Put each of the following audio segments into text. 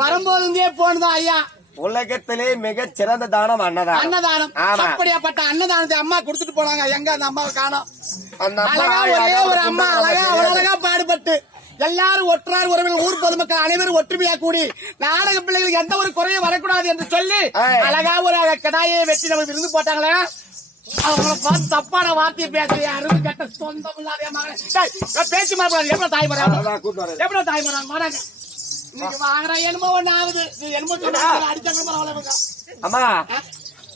வரும்போது இருந்தே போனதான் ஐயா. உலகத்திலே மிக சிறந்த தானம் அன்னதானம். அன்னதானம். அப்படியாப்பட்ட அன்னதானத்தை அம்மா கொடுத்துட்டு போனாங்க. எங்க அந்த அம்மாவை காணோம். அழகா ஒரே அழகா ஒரு அம்மா குண்டா அழகா வச்சிருக்காரு. அவ்வளவு அழகா பாடுபட்டு எல்லாரும் ஒற்றார் உறவினர் ஊர் பொதுமக்கள் அனைவரும் ஒற்றுமையா கூடி நாடக பிள்ளைகளுக்கு எந்த ஒரு குறையும் வரக்கூடாது என்று சொல்லி. அழகா ஒரு கடாயை வெட்டி நமக்கு விருந்து போட்டாங்களே? அவங்கள பார்த்து தப்பான வார்த்தையை பேசுறது அருள் கட்ட சொந்தம் இல்லாத மகன். டேய், நான் பேச்சு மாறாது எப்ப தாய். எப்படி தாய் மாறாங்க வாங்குற என்னமோ ஒண்ணு ஆகுது. இது என்னமோ சொன்னா அடிச்சாங்க பரவாயில்ல. அம்மா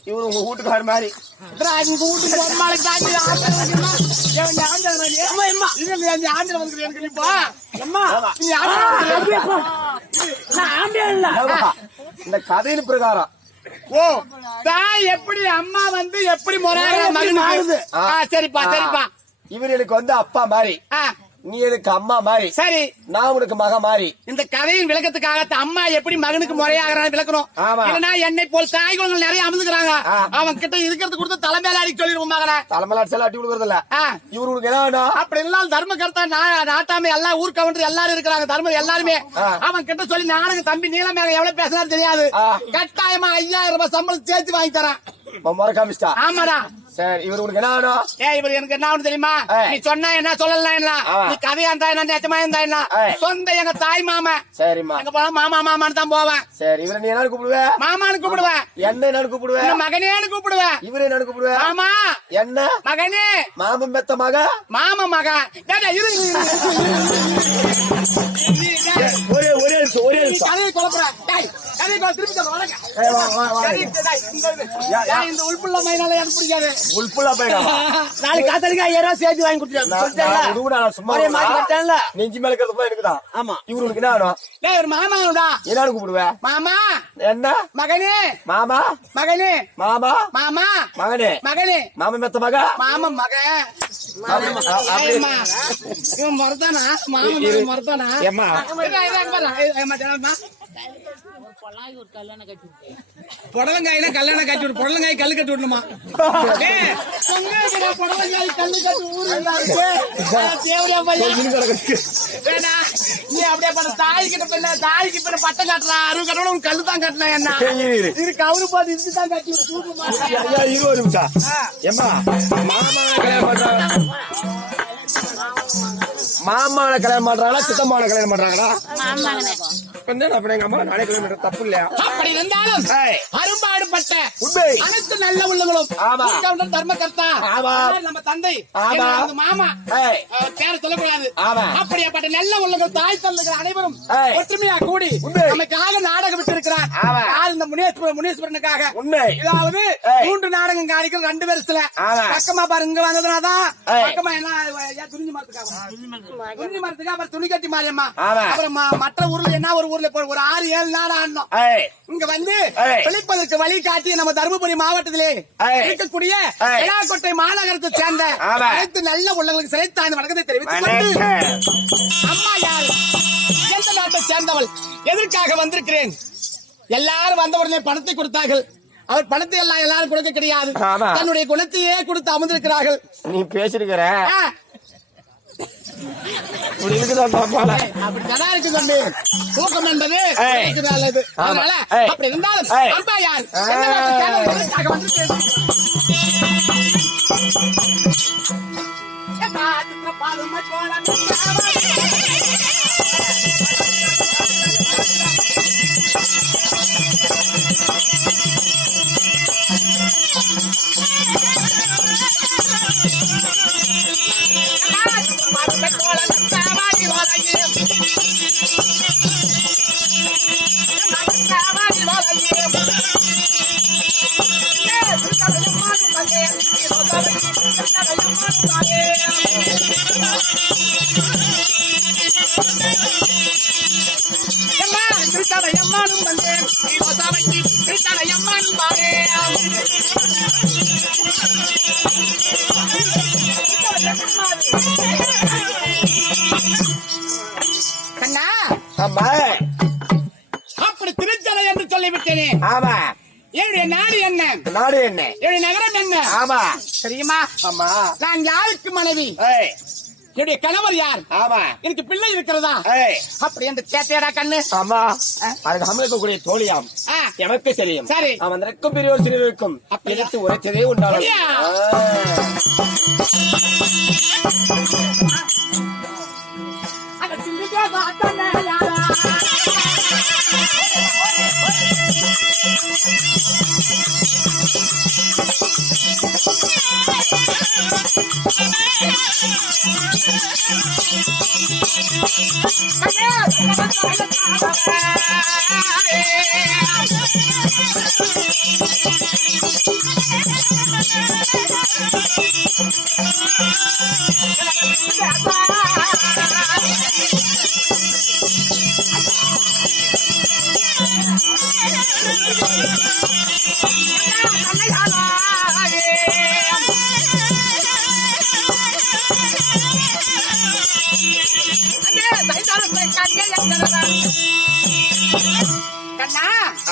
இவரு உங்க வீட்டுக்கார மாதிரி. உங்க வீட்டுக்கு ஒரு நாளைக்கு தாண்டி ஆத்திரம் வந்துருமா? ஏன் இந்த கதையின் பிரகாரம். ஓ, தாய் எப்படி அம்மா வந்து எப்படி முறையாக மகனுக்கு ஆ. ஆ, சரிப்பா சரிப்பா. இவர் எனக்கு வந்து அப்பா மாதிரி. ஆ, நீ எனக்கு அம்மா மாதிரி சரி. நான் உனக்கு மக மாதிரி இந்த கதையின் விளக்கத்துக்காக அம்மா எப்படி மகனுக்கு முறையாகிறான்னு விளக்கணும். ஆமா. என்னை போல் தாய் குழந்தைகள் நிறைய அமர்ந்துக்கிறாங்க. அவன் கிட்ட இருக்கிறது கொடுத்து தலைமையில அடிக்க சொல்லிடுவோம் மகனை தலைமையில அடிச்சாலும் அட்டி விடுறது இல்ல ஆ, இவரு உனக்கு என்ன வேணும்? அப்படி எல்லாம் தர்ம கர்த்தா நாட்டாமை எல்லா ஊர் கவுண்டர் எல்லாரும் இருக்கிறாங்க. தர்மம் எல்லாருமே. அவன் கிட்ட சொல்லி நானும் தம்பி நீளமேக எவ்வளவு பேசினாரு தெரியாது. கட்டாயமா ஐயாயிரம் ரூபாய் சம்பளம் சேர்த்து வாங்கி தரேன். முறை காமிச்சிட்டா ஆமாடா. சரி இவரு உனக்கு என்ன வேணும்? ஏ இவர் எனக்கு என்ன ஆகணும் தெரியுமா. நீ சொன்னா என்ன சொல்லலாம் என்ன. நீ கதையா இருந்தா என்ன நிஜமா இருந்தா என்ன. சொந்த எங்க தாய் மாமா. சரிம்மா. அங்க போனா மாமா மாமான்னு தான் போவேன். சரி இவரை நீ என்ன கூப்பிடுவ? மாமான்னு கூப்பிடுவேன் என்ன என்ன கூப்பிடுவ? இன்னும் மகனேன்னு கூப்பிடுவேன் இவரு என்ன கூப்பிடுவ? மாமா என்ன? மகனே. மாமன் பெத்த மக? மாமா மகன். இரு. இந்த உள்புள்ள மயிலால எனக்கு பிடிக்காது. நாளைக்கு ஐயாயிரம் ரூபாய் சேர்த்து வாங்கி கொடுத்துருக்கேன் சும்மா மாத்தி நெஞ்சு மேல இருக்கிறது இருக்குதான் ஆமா. இவரு உனக்கு என்ன வேணும்? டேய், ஒரு மாமாவுடா. என்ன கூப்பிடுவ? மாமா? என்ன? மகனே? மாமா? மகனே? மாமா? மாமா? மகனே? மகனே? மாமன் பெத்த மக? மாமன் மகன் மாமன் ம- அ- அப்படி- ஏம்மா, புடலங்காயில கல்யாணம் கட்டி விடு. புடலங்காய் கல்லு கட்டி விடணுமா? புடலங்காய் கல்லு கட்டி ஊரு இருக்கு. அட, தேவடியா பையன். வேணா, நீ அப்படியே பண்ண. தாய் கிட்ட தாய்க்கு பட்டம் காட்டுறா. அறுவை கட்டணும் உன் கல்லு தான் கட்டலாம் என்ன. இருக்கு அவரு பாட்டு இது தான் கட்டி ஐயா, ஒரு நிமிஷம். மாமான கல்யாணம் பண்றாங்க மாமான கல்யாணம் பண்றாங்களா? சித்தமான கல்யாணம் பண்றாங்களா? எங்க அம்மா தப்பு இல்லையா அப்படி இருந்தாலும் உண்மை. அனைத்து நல்ல உள்ளங்களும் ஆமா. நம்ம தந்தை ஆமா. மாமா பேரை சொல்லக்கூடாது ஆமா. அப்படியாப்பட்ட நல்ல உள்ளங்கள் தாய் தந்தைகள் அனைவரும். ஒற்றுமையா கூடி. நமக்காக நாடகம் விட்டிருக்கிறார் இந்த முனீஸ்வரன் முனீஸ்வரனுக்காக உண்மை. இதாவது. மூன்று நாடகம் காணிக்கிற ரெண்டு வருஷத்துல. பக்கமா பாரு இங்க வந்ததுனாதான். பக்கமா என்ன துணிஞ்சு மரத்துக்காக துணிஞ்சு மரத்துக்கு அப்புறம் துணி கட்டி மாரியம்மா. அப்புறம் மற்ற ஊர்ல என்ன ஒரு ஊர்ல இப்போ ஒரு ஆறு ஏழு நாள் ஆடணும் இங்க வந்து. பிழைப்பதற்கு வழி காட்டி நம்ம தருமபுரி மாவட்டத்திலே. இருக்கக்கூடிய. விழாக்கோட்டை மாநகரத்தை சேர்ந்த. அனைத்து நல்ல உள்ளங்களுக்கு சிறைத்தாழ்ந்த வணக்கத்தை வணக்கம். அம்மா யார் எந்த நாட்டை சேர்ந்தவள் எதற்காக வந்திருக்கிறேன் எல்லாரும் வந்த உடனே பணத்தை கொடுத்தார்கள் அவர் பணத்தை எல்லாம் எல்லாரும் கொடுக்க கிடையாது. தன்னுடைய குணத்தையே கொடுத்து அமர்ந்திருக்கிறார்கள் நீ பேசிருக்கிற ஆ, இப்படி இருக்குதான் பாப்பால அப்படி கதா இருக்கு தம்பி தூக்கம் என்பது நல்லது. அதனால. அப்படி இருந்தாலும். அம்மா யார் எந்த நாட்டை நாடு என்ன? என்னுடைய நகரம் என்ன? ஆமா. தெரியுமா? ஆமா. நான் யாருக்கு மனைவி? என்னுடைய கணவர் யார்? ஆமா. எனக்கு பிள்ளை இருக்கிறதா? அப்படி என்று கேட்டியடா கண்ணு. ஆமா. அது நம்மளுக்கக்கூடிய தோழியாம். ஆ, எனக்கு தெரியும். சரி. அவன் இருக்கும் பெரியோர் சிறியருக்கும் அப்படியா? எடுத்து உரைத்ததே உண்டாகும்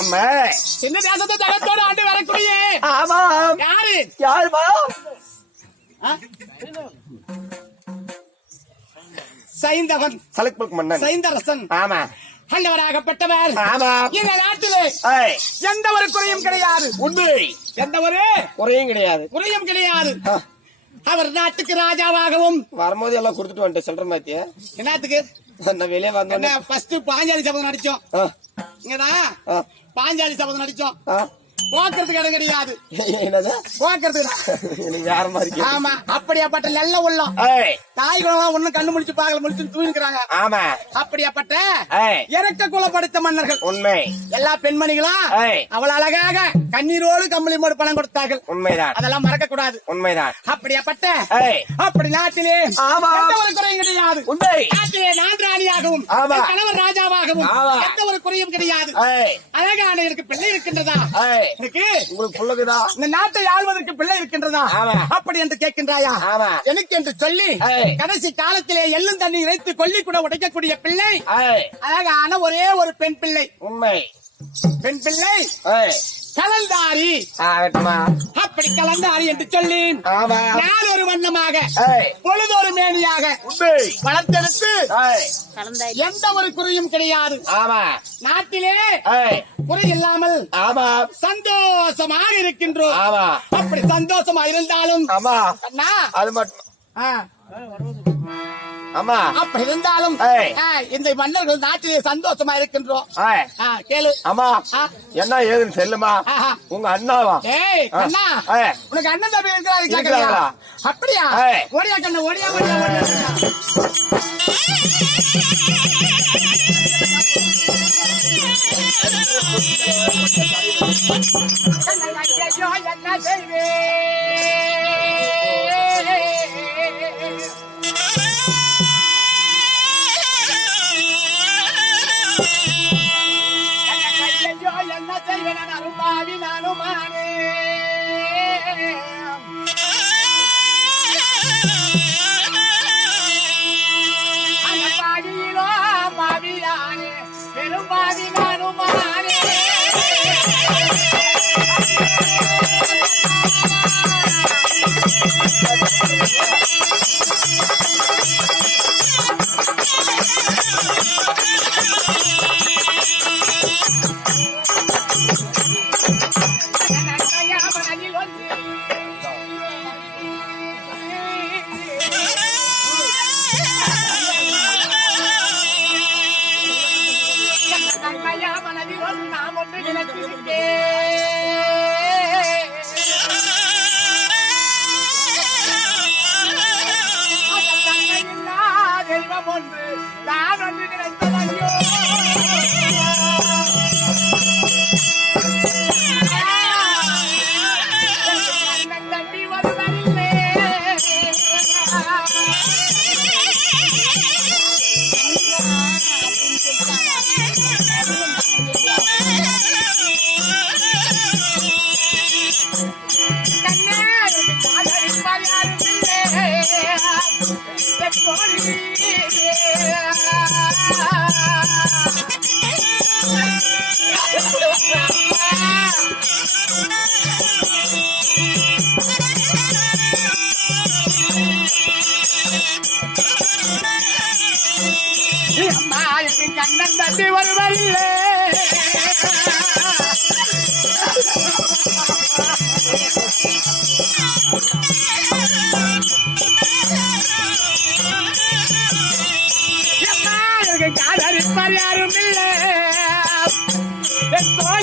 அம்மா சின்ன தேசத்தை ஜகத்தோடு ஆண்டு வரக்கூடிய? ஆமா யாரு? யாருமா? சைந்தவன். சலக்புல் மன்னன். சைந்தரசன். ஆமா. ஆண்டவராகப்பட்டவர் ஆமா. இந்த நாட்டிலே எந்த ஒரு குறையும் கிடையாது. உண்மை. எந்த ஒரு குறையும் கிடையாது. குறையும் கிடையாது. அவர் நாட்டுக்கு ராஜாவாகவும் வரும்போது எல்லாம் கொடுத்துட்டு வந்துட்டேன். சொல்ற மாத்திய என்னத்துக்கு? வெளியே வந்தோன்னே ஃபர்ஸ்ட் பாஞ்சாலி சபதம் நடிச்சோம். இங்கதான். பாஞ்சாலி சபதம் நடிச்சோம். போக்குறதுக்கு இடம் கிடையாது. என்னது? போக்குறதுக்கு. வேற மாதிரி. ஆமா அப்படியாப்பட்ட நல்ல உள்ளம் தாய் குணம் ஒண்ணும் கண்ணு முடிச்சு பாக்கல முடிச்சு தூங்கிக்கிறாங்க ஆமா. அப்படியாப்பட்ட இறக்க குலப்படுத்த மன்னர்கள். உண்மை. எல்லா பெண்மணிகளும். அவள் அழகாக கண்ணீரோடு கம்பளி மூடு பணம் கொடுத்தார்கள். உண்மைதான். அதெல்லாம் மறக்க கூடாது உண்மைதான். அப்படியாப்பட்ட அப்படி நாட்டிலே ஆமா. ஒரு குறையும் கிடையாது. உண்மை. நாட்டிலே நான் ராணியாகவும் கணவர் ராஜாவாகவும். எந்த ஒரு குறையும் கிடையாது. அழகான எனக்கு பிள்ளை இருக்கின்றதா? எனக்கு உங்களுக்கு புள்ளகுதா இந்த நாட்டை ஆள்வதற்கு பிள்ளை இருக்கின்றதா. அப்படி என்று கேட்கின்றாயா. எனக்கு என்று சொல்லி. கடைசி காலத்திலே எள்ளும் தண்ணி இறைத்து கொல்லி கூட உடைக்கக்கூடிய பிள்ளை அழகான ஒரே ஒரு பெண் பிள்ளை. உண்மை. பெண் பிள்ளை? கலந்தாரி அப்படி கலந்தாரி என்று சொல்லி ஆமா. நாள் ஒரு வண்ணமாக பொழுதொரு மேனியாக வளர்த்தெடுத்து எந்த ஒரு குறையும் கிடையாது. ஆமா. நாட்டிலே குறை இல்லாமல் ஆமா. சந்தோஷமாக இருக்கின்றோம். ஆமா. அப்படி சந்தோஷமா இருந்தாலும் அது மட்டும். ஆ, ஆமா அப்படி இருந்தாலும் ஏய். ஆ, இந்த மன்னர்கள் நாட்டிலே சந்தோஷமா இருக்கின்றோம் கேளு ஆமா. என்ன ஏதுன்னு செல்லுமா. உங்க அண்ணாவா. அண்ணா. உனக்கு அண்ணன் தம்பி இருக்கிறாரு அப்படியா. ஓடியா கண்ணு ஓடியா ஓடியா ஓடியா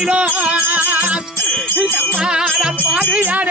பாவியிலோ நம்மாட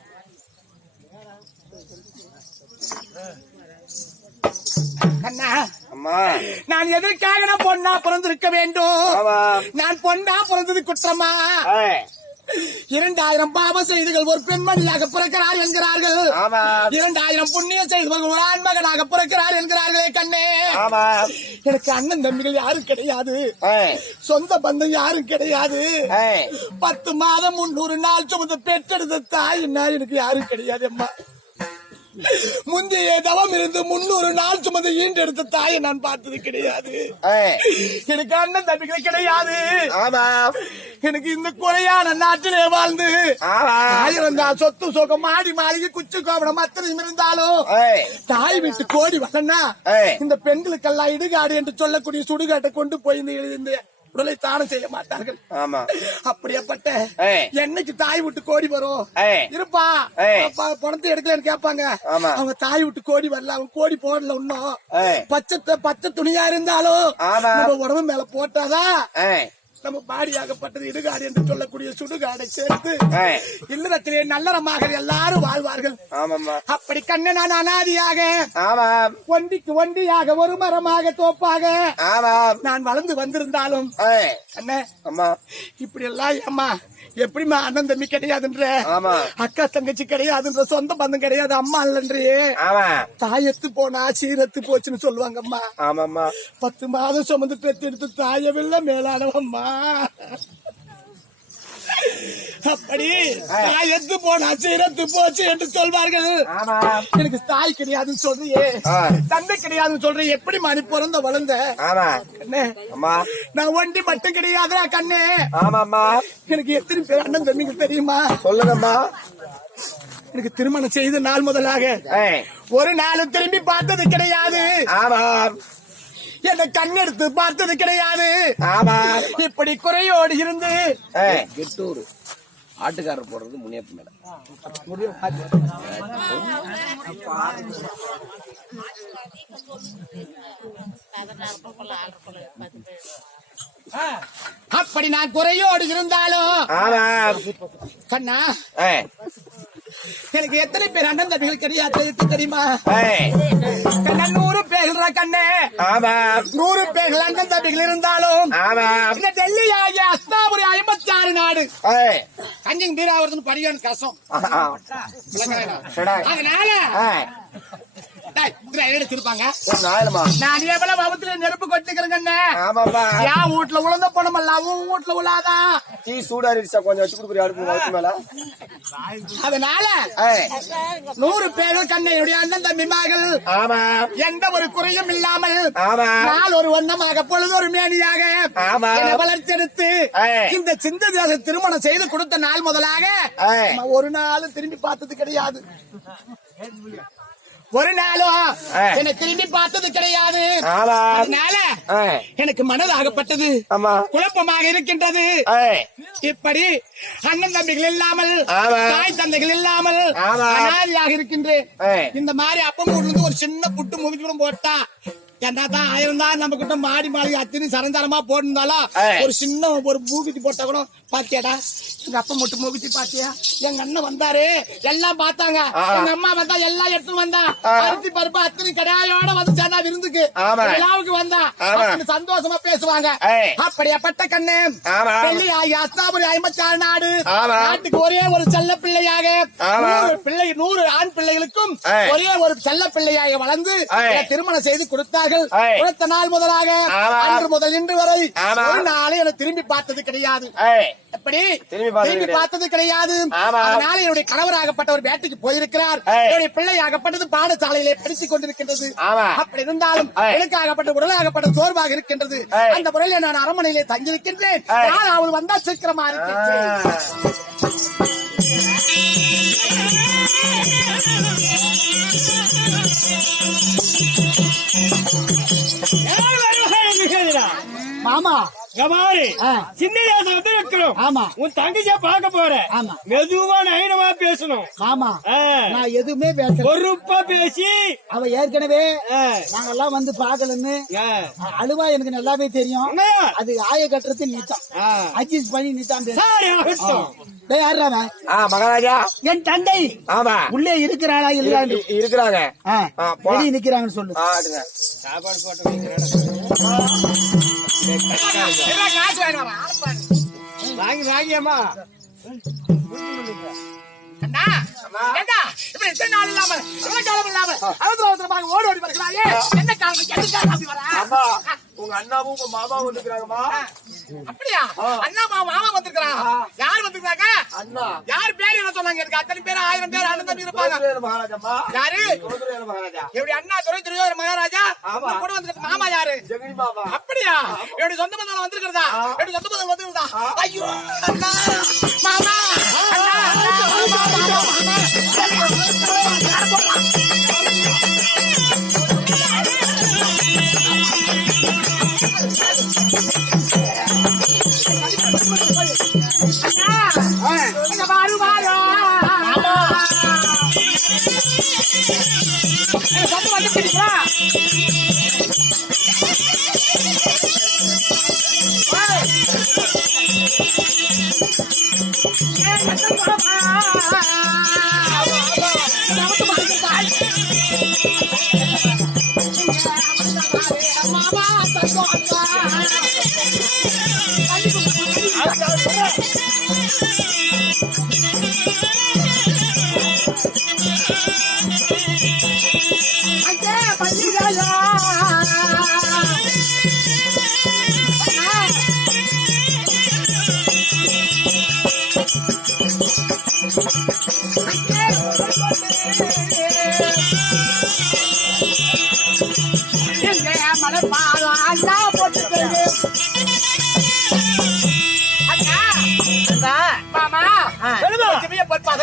கண்ணா அம்மா. நான் எதற்காக நான் பொண்ணா பிறந்திருக்க வேண்டும்? நான் பொண்ணா பிறந்தது குற்றமா? இரண்டாயிரம் பாவ செய்திகள் ஒரு பெண்மணியாக பிறக்கிறார் என்கிறார்கள். இரண்டாயிரம் புண்ணிய செய்திகள் ஒரு ஆண்மகனாக பிறக்கிறார் என்கிறார்களே கண்ணே. எனக்கு அண்ணன் தம்பிகள் யாரும் கிடையாது. சொந்த பந்தம் யாரும் கிடையாது. பத்து மாதம் முன்னூறு நாள் சுமந்து பெற்றெடுத்த தாய் என்ன? எனக்கு யாரும் கிடையாது அம்மா. முந்தைய தவம் இருந்து முன்னூறு நாள் சுமந்து ஈண்டெடுத்த தாயை நான் பார்த்தது கிடையாது. எனக்கு அண்ணன் தம்பிகள் கிடையாது. எனக்கு இந்த குறையான நாட்டிலே வாழ்ந்து தான் சொத்து சுகம் மாடி மாளிகை குச்சி கோபுரம் அத்தனையும் இருந்தாலும் தாய் விட்டு கோடி வரனா. இந்த பெண்களுக்கெல்லாம் இடுகாடு என்று சொல்லக்கூடிய சுடுகாட்டை கொண்டு போய் இந்த உடலை தானம் செய்ய மாட்டார்கள் ஆமா அப்படியாப்பட்ட. என்னைக்கு தாய் விட்டு கோடி வரும். இருப்பா பணத்தை எடுக்கலன்னு கேட்பாங்க ஆமா. அவங்க தாய் விட்டு கோடி வரல அவங்க கோடி போடல இன்னும். பச்சை பச்சை துணியா இருந்தாலும். நம்ம உடம்பு மேல போட்டாதான் நம்ம பாடியாகப்பட்டது இடுகாடு என்று சொல்லக்கூடிய சுடுகாடை சேர்த்து ஏய். இல்லறத்திலே நல்லறமாக எல்லாரும் வாழ்வார்கள். அப்படி கண்ண நான் அனாதியாக ஒண்டிக்கு ஒண்டியாக ஒரு மரமாக தோப்பாக நான் வளர்ந்து வந்திருந்தாலும் அண்ணே இப்படி எல்லாம் அம்மா எப்படிமா அண்ணன் தம்பி கிடையாதுன்ற? ஆமா. அக்கா தங்கச்சி கிடையாதுன்ற சொந்த பந்தம் கிடையாது அம்மா இல்லன்றியே தாயத்து போனா சீரத்து போச்சுன்னு சொல்லுவாங்க அம்மா ஆமாம்மா. பத்து மாதம் சுமந்து பெற்றெடுத்து தாயவில்லை மேலானவம்மா. அப்படி தாயத்து போனா சீரத்து போச்சு என்று சொல்வார்கள். எனக்கு தாய் கிடையாதுன்னு சொல்றியே. தந்தை கிடையாதுன்னு சொல்றேன் எப்படி மணி பிறந்த வளர்ந்த? கண்ணே அம்மா. நான் ஒண்டி மட்டும் கிடையாதுடா கண்ணே? ஆமாம்மா. எனக்கு எத்தனை பேர் அண்ணன் தம்பிங்க தெரியுமா? சொல்லுங்கம்மா. எனக்கு திருமணம் செய்த நாள் முதலாக. ஒரு நாளும் திரும்பி பார்த்தது கிடையாது. ஆமா என்னை கண்ணெடுத்து பார்த்தது கிடையாது. ஆமா. இப்படி குறையோடு இருந்து. ஏய், ஆட்டுக்காரர் போடுறது முனியப்ப மேடம். அப்படி நான் குறையோடு இருந்தாலும் ஆமா. கண்ணா. எனக்கு எத்தனை பேர் அண்ணன் தம்பிகள் கிடையாது தெரியுமா? நூறு பேர்களா கண்ணே. ஆமா. நூறு பேர்கள் அண்ணன் தம்பிகள் இருந்தாலும் இந்த டெல்லி ஆகிய அஸ்தாபுரி ஐம்பத்தி ஆறு நாடு கஞ்சிங் பீராவதுன்னு படியான் கசம். அதனால எடுத்திருப்பாங்க ஒரு நாயலமா நான் எவ்வளவு அவத்துல நெருப்பு கொட்டிக்கிறேங்கண்ணே ஆமாப்பா. என் வீட்டுல உழந்த அவன் வீட்டுல உழாதா டீ கொஞ்சம் வச்சு அடுப்பு மேல அதனால நூறு பேர்கள் கண்ணையுடைய அண்ணன் தம்பி மகள். எந்த ஒரு குறையும் இல்லாமல் நாள் ஒரு வண்ணமாக பொழுது ஒரு மேனியாக வளர்த்தெடுத்து. இந்த சிந்த தேச திருமணம் செய்து கொடுத்த நாள் முதலாக ஒரு நாள் திரும்பி பார்த்தது கிடையாது. ஒரு நாளும். என்னை திரும்பி பார்த்தது கிடையாது அதனால எனக்கு மனதாகப்பட்டது குழப்பமாக இருக்கின்றது இப்படி அண்ணன் தம்பிகள் இல்லாமல். தாய் தந்தைகள் இல்லாமல். அனாதியாக இருக்கின்றேன். இந்த மாதிரி அப்பம் இருந்து ஒரு சின்ன புட்டு முகிச்சுடும் போட்டா என்ன தான் ஆயிரம் தான் நம்ம கிட்ட மாடி மாளிகை அத்தினி சரஞ்சாரமா போட்டிருந்தாலும். ஒரு சின்ன ஒரு மூக்குத்தி போட்டா கூட பாத்தியாடா எங்க அப்பா மட்டும் மூக்குத்தி பாத்தியா எங்க அண்ணன் வந்தாரு எல்லாம் பார்த்தாங்க. எங்க அம்மா வந்தா எல்லாம் எடுத்து வந்தா. அரிசி பருப்பு அத்தனை கடாயோட வந்து சேர்ந்தா விருந்துக்கு. விழாவுக்கு வந்தா சந்தோஷமா பேசுவாங்க. அப்படியாப்பட்ட கண்ணு. வெள்ளி ஆகி அஸ்தாபுரி ஐம்பத்தி ஆறு நாடு. நாட்டுக்கு ஒரே ஒரு செல்ல பிள்ளையாக பிள்ளை நூறு ஆண் பிள்ளைகளுக்கும். ஒரே ஒரு செல்ல பிள்ளையாக வளர்ந்து திருமணம் செய்து கொடுத்தார்கள் ஏய். கொடுத்த நாள் முதலாக. அன்று முதல் இன்று வரை. ஒரு நாளை எனக்கு திரும்பி பார்த்தது கிடையாது எப்படி திரும்பி பார்த்தது கிடையாது. அதனால என்னுடைய கணவராகப்பட்டவர் வேட்டைக்கு போயிருக்கிறார். என்னுடைய பிள்ளையாகப்பட்டது பாடசாலையிலே படித்துக் கொண்டிருக்கின்றது. அப்படி இருந்தாலும். எனக்காகப்பட்ட உடலாகப்பட்ட சோர்வாக இருக்கின்றது. அந்த முறையில நான் அரண்மனையிலே தங்கியிருக்கின்றேன் அவள் வந்தா சீக்கிரமா இருக்கின்றேன் மாமா கமாரி ஆ. சின்ன தேசம் வந்து வைக்கணும் ஆமா. உன் தங்கச்சியா பார்க்க போற ஆமா. மெதுவா நயனமா பேசணும். மாமா ஆ. நான் எதுவுமே பேசல. பொறுப்பா பேசி. அவ ஏற்கனவே. நாங்கெல்லாம் வந்து பாக்கலன்னு. அழுவா எனக்கு நல்லாவே தெரியும்? அது ஆய கட்டுறது நீத்தான். அட்ஜஸ்ட் பண்ணி நீத்தான் பேச. மகாராஜா. என் தந்தை. ஆமா. உள்ளே இருக்கிறாளா இல்லையா இருக்கிறாங்க. நிக்கிறாங்கன்னு சொல்லு. சாப்பாடு போட்டு. வாங்கி வாங்கியம்மா அண்ணா, ஏண்டா, இத்தனை நாள் இல்லாம, இவ்வளவு காலம் இல்லாம, அவசர அவசரமாக ஓடி ஓடி வருகிறாயே, என்ன காரணம், எதுக்காக அப்படி வர? அம்மா உங்க அண்ணாவும் உங்க மாமாவும் வந்துக்கிறாங்கம்மா அப்படியா? அண்ணா, மாமா, மாமா வந்திருக்கிறான். யார் வந்திருக்காங்க? அண்ணா யார் பேர் என்ன சொன்னாங்க எனக்கு அத்தனை பேர் ஆயிரம் பேர் அண்ணன் தம்பி இருப்பாங்க யாரு எப்படி அண்ணா துறை துறையோர் மகாராஜா கூட வந்திருக்க மாமா யாரு அப்படியா என்னுடைய சொந்த பந்தம் வந்திருக்கிறதா என்னுடைய சொந்த பந்தம் வந்திருக்கிறதா ஐயோ அண்ணா மாமா அண்ணா, அண்ணா, மாமா, மாமா, மாமா. அண்ணா, இங்க வாரு,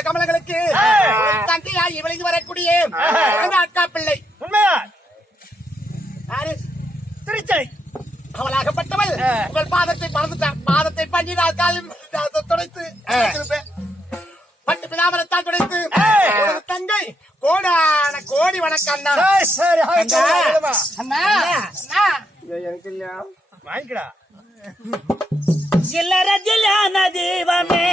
கமலங்களுக்கு. தங்கையாய் விளைந்து வரக்கூடிய அந்த அக்கா பிள்ளை. உண்மையா? திருச்சை. அவளாகப்பட்டவள். உங்கள் பாதத்தை மறந்துட்டான் பாதத்தை பண்ணினால் காலில் துடைத்து பட்டு பிதாமரத்தால் துடைத்து தங்கை கோடான கோடி வணக்கம் அண்ணா சரி அண்ணா அண்ணா அண்ணா. எனக்கு இல்லையா? வாங்கிக்கடா. தீபமே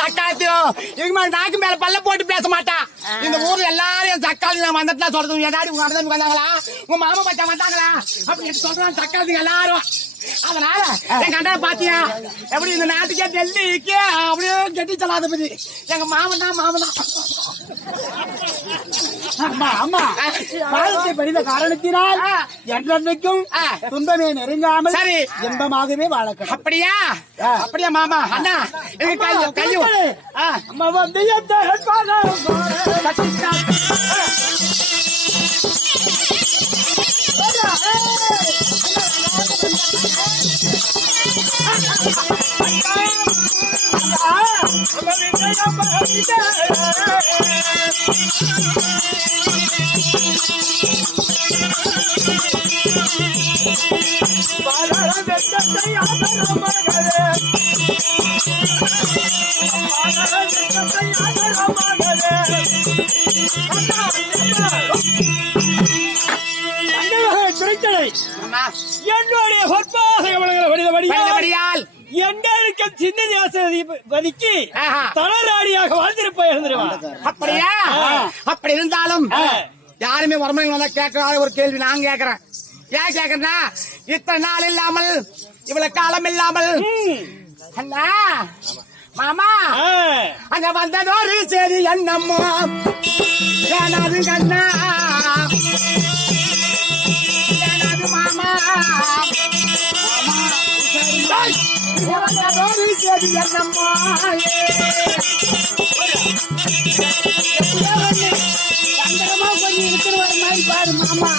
சக்காத்தியம்? இதுக்கு மேல நாக்கு மேல பல்ல போட்டு பேச மாட்டா. இந்த ஊர்ல எல்லாரும் என் சக்காளி நான் வந்துட்டு சொல்றது எதாடி உங்க அண்ணன் வந்தாங்களா? உங்க மாமா மச்சான் வந்தாங்களா? அப்படின்னு சொல்றான் சக்காளி எல்லாரும். அதனால என் கண்டன பாத்தியா? எப்படி இந்த நாட்டுக்கே டெல்லிக்கு அப்படியே கெட்டி சலாதிபதி எங்க மாமன் தான் மாமன் தான். அம்மா அம்மா காலத்தை படித்த காரணத்தினால். என்றென்றைக்கும். துன்பமே நெருங்காமல் சரி. இன்பமாகவே வாழக்கணும். அப்படியா? அப்படியா மாமா? அண்ணா கையும் ஆ, அம்மா வந்து தேசபதிக்கு ஆஹா. தலராடியாக வாழ்ந்திருப்ப இருந்துருவான் அப்படியா? அப்படி இருந்தாலும் யாருமே வரமணிகள் வந்தா ஒரு கேள்வி நான் கேக்குறேன் ஏன் கேக்குறேன்னா இத்தனை நாள் இல்லாமல் இவ்வளவு காலம் இல்லாமல். அண்ணா மாமா அங்க வந்ததோ சரி என்னம்மோ கண்ணா? கொஞ்சம் இருக்கிற மாதிரி பாரு மாமா